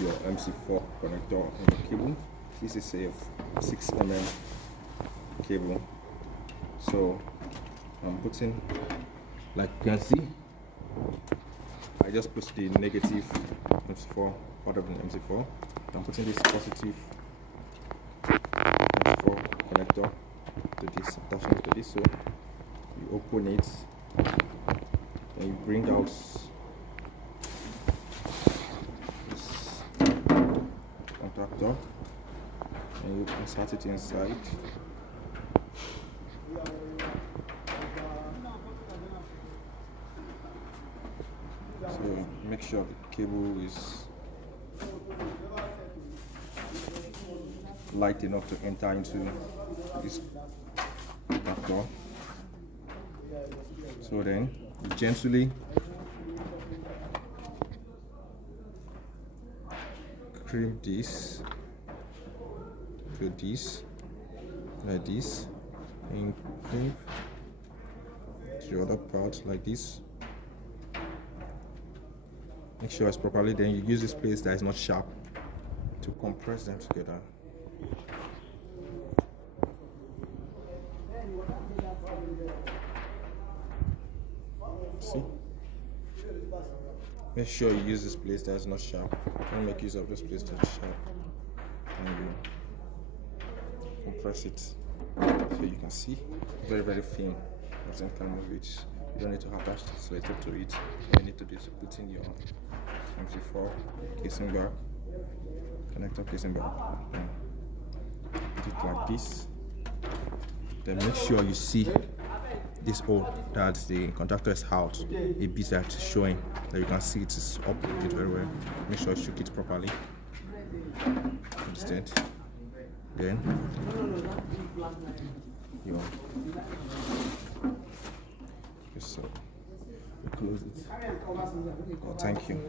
your mc4 connector on the cable. This is a 6mm cable, so I'm putting, like you can see, I just put the negative mc4 out of the mc4. I'm putting this positive mc4 connector to this, attaching it to this. So you open it and you bring out this contactor and you insert it inside. So make sure the cable is light enough to enter into this contactor. So then you gently crimp this to this, like this, and crimp the other part like this. Make sure it's properly, then you use this place that is not sharp to compress them together. See? Make sure you use this place that is not sharp. Don't make use of this place that is sharp. And you compress it so you can see. Very, very thin. Doesn't come of it. You don't need to attach the selector to it. All you need to do is put in your mc4 casing back, connector casing back, and put it like this. Then make sure you see this hole that the contactor is out, a bit that is showing, that you can see it is up it very well. Make sure you shook it properly. Understand? Then you so close it. Oh, thank you.